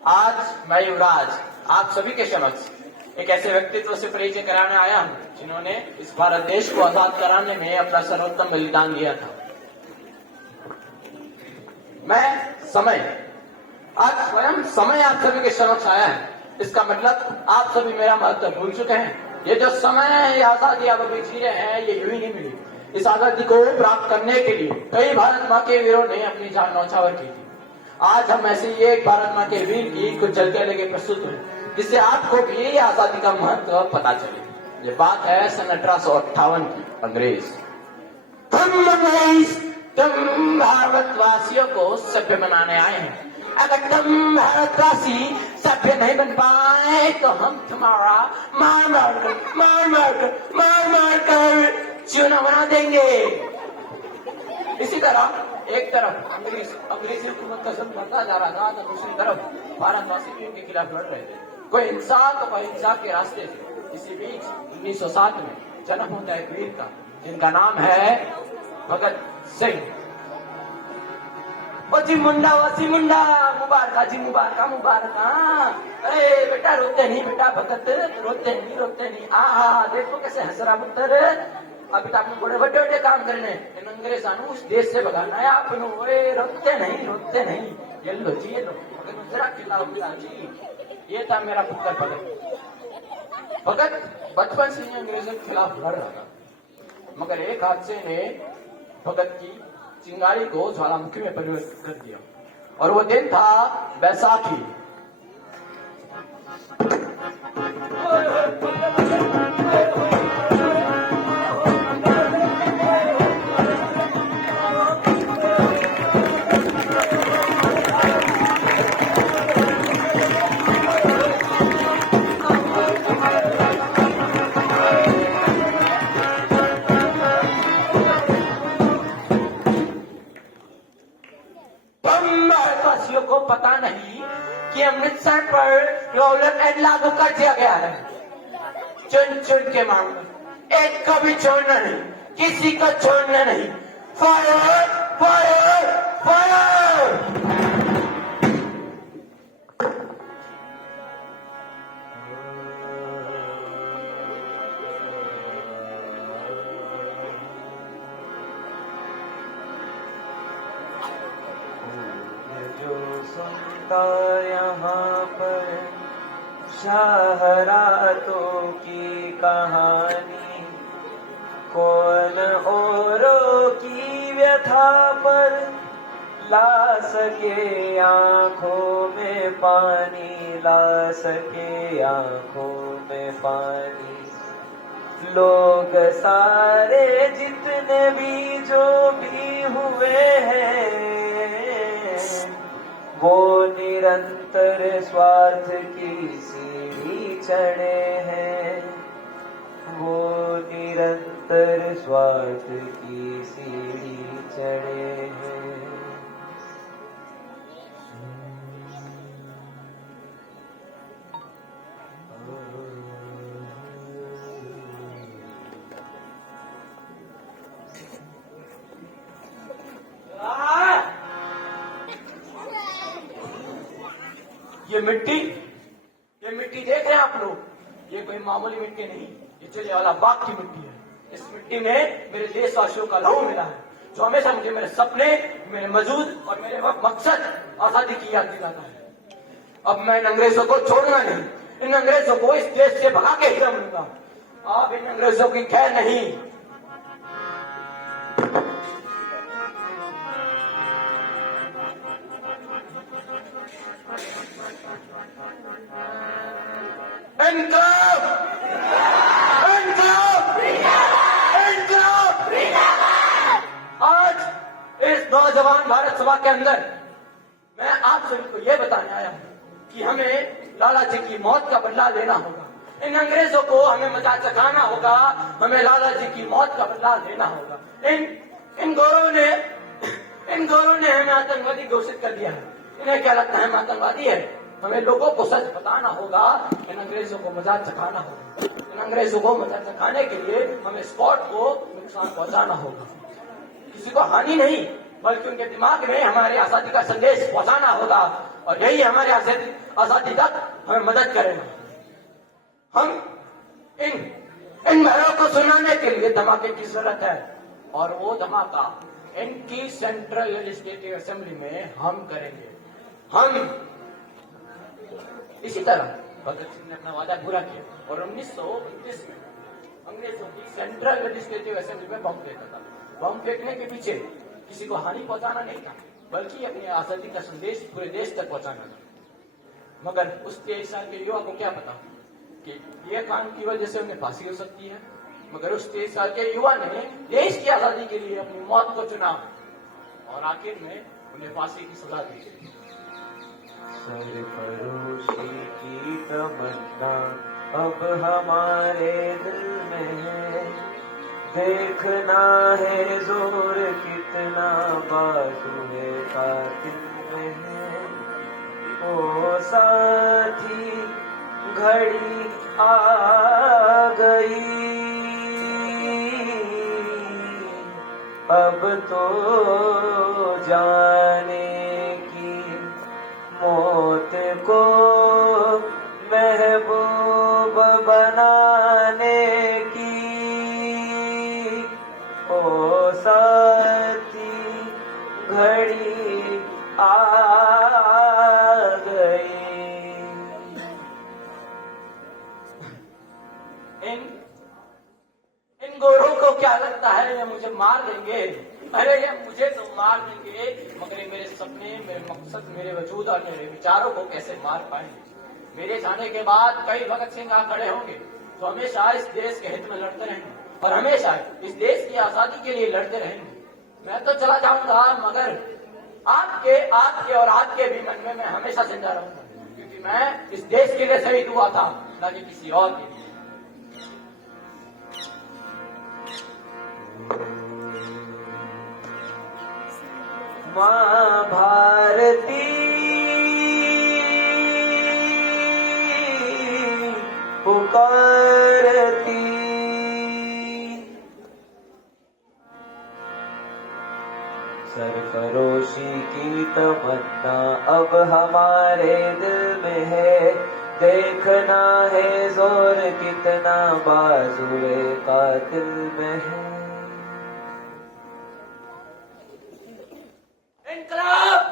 आज मैं युवराज आप सभी के समक्ष एक ऐसे व्यक्तित्व से परिचय कराने आया हूं जिन्होंने इस भारत देश को आजाद कराने में अपना सर्वोत्तम बलिदान दिया था। मैं समय, आज स्वयं समय आप सभी के समक्ष आया है। इसका मतलब आप सभी मेरा महत्व भूल चुके हैं। ये जो समय है, ये आजादी आप अभी जी रहे हैं, ये यूं ही नहीं मिली। इस आजादी को प्राप्त करने के लिए कई भारत माँ के वीरों ने अपनी जान न्यौछावर की थी। आज हम ऐसे ही एक भारत माँ के वीर की कुछ झलकियां लेके प्रस्तुत हुए, जिससे आपको भी ये आजादी का महत्व पता चले। ये बात है सन 1858 की। अंग्रेज तुम भारतवासियों को सभ्य बनाने आए हैं। अगर तुम भारतवासी सभ्य नहीं बन पाए तो हम तुम्हारा मार मार कर चूना बना देंगे। इसी तरह एक तरफ अंग्रेजी हुकूमत का समझौता जा रहा था, तो दूसरी तरफ भारतवासी भी उनके खिलाफ लड़ रहे थे। कोई इंसान तो कोई हिंसा के रास्ते थे। इसी बीच 1907 में जन्म होता है एक वीर का, जिनका नाम है भगत सिंह। ओ जी मुंडा वसी मुंडा, मुबारका जी मुबारका। अरे बेटा रोते नहीं, बेटा भगत रोते नहीं। आहा देखो कैसे हंस रहा पुत्र। अभी तो आपने बड़े बड़े काम करने, अंग्रेजानू उस देश से भगाना है आपने। रोते नहीं। ये लो जी, ये लो जरा खिलाओ जी। ये था मेरा पुत्र भगत। भगत बचपन से ही अंग्रेजों के खिलाफ लड़ रहा था, मगर एक हादसे ने भगत की चिंगारी को ज्वालामुखी में परिवर्तित कर दिया, और वो दिन था बैसाखी। भारतवासियों को पता नहीं कि अमृतसर पर रौलत एक्ट लागू कर दिया गया है। चुन के मामले, एक को भी छोड़ना नहीं, किसी को छोड़ना नहीं। Fire fire fire. यहाँ पर शाहरातों की कहानी, कौन औरों की व्यथा पर ला सके आंखों में पानी, ला सके आंखों में पानी। लोग सारे जितने भी जो भी हुए हैं, वो निरंतर स्वार्थ की सीढ़ी चढ़े हैं। वो निरंतर स्वार्थ की सीढ़ी चढ़े हैं। ये मिट्टी देख रहे हैं आप लोग, ये कोई मामूली मिट्टी नहीं, ये चले वाला बाग की मिट्टी है। इस मिट्टी में मेरे देशवासियों का लहू मिला है, जो हमेशा मुझे मेरे सपने, मेरे मजूद और मेरे मकसद आजादी की याद दिलाता है। अब मैं इन अंग्रेजों को छोड़ूंगा नहीं, इन अंग्रेजों को इस देश से भगा के ही रहूंगा। आप इन अंग्रेजों की खैर नहीं। आज इस नौजवान भारत सभा के अंदर मैं आप सभी को यह बताने आया हूं कि हमें लाला जी की मौत का बदला लेना होगा। इन अंग्रेजों को हमें मजाक चखाना होगा, हमें लाला जी की मौत का बदला लेना होगा। इन गौरों ने हमें आतंकवादी घोषित कर दिया है। इन्हें क्या लगता है हम आतंकवादी है? हमें लोगों को सच बताना होगा, इन अंग्रेजों को मजाक चखाना होगा। इन अंग्रेजों को मजाक चखाने के लिए हमें स्कॉट को नुकसान पहुंचाना होगा, किसी को हानि नहीं बल्कि उनके दिमाग में हमारे आजादी का संदेश पहुंचाना होगा। और यही हमारे आजादी का हमें मदद करेगा। हम इन महलों को सुनाने के लिए धमाके की जरूरत है, और वो धमाका इनकी सेंट्रल लेजिस्लेटिव असेंबली में हम करेंगे। हम इसी तरह भगत सिंह ने अपना वादा पूरा किया और 1929 में अंग्रेजों की सेंट्रल लेजिस्लेटिव असेंबली में बम फेंका था। बम फेंकने के पीछे किसी को हानि पहुंचाना नहीं था, बल्कि अपनी आजादी का संदेश पूरे देश तक पहुंचाना था। मगर उस 23 साल के युवा को क्या पता कि यह काम की वजह से उन्हें फांसी हो सकती है। मगर उस 23 साल के युवा ने देश की आजादी के लिए अपनी मौत को चुना और आखिर में उन्हें फांसी की सजा दी गई। सरफरोशी की तमन्ना अब हमारे दिल में है, देखना है जोर कितना बाजुए कातिल में है। ओ साथी घड़ी आ गई, अब तो जाने की मौत को महबूब बनाने की। ओ साथी घड़ी आ गई। इन गोरों को क्या लगता है ये मुझे मार देंगे? अरे ये मुझे तो मार देंगे, मगर ये मेरे सपने, मेरे मकसद, मेरे वजूद और मेरे विचारों को कैसे मार पाएंगे? मेरे जाने के बाद कई भगत सिंह आ खड़े होंगे तो हमेशा इस देश के हित में लड़ते रहेंगे और हमेशा इस देश की आजादी के लिए लड़ते रहेंगे। मैं तो चला जाऊंगा, मगर आपके और आपके भी मन में मैं हमेशा जिंदा रहूंगा, क्योंकि मैं इस देश के लिए शहीद हुआ था, न कि किसी और के लिए। माँ भारती पुकारती, सरफरोशी की तमन्ना अब हमारे दिल में है, देखना है जोर कितना बाजुए कातिल में है। इनकलाब!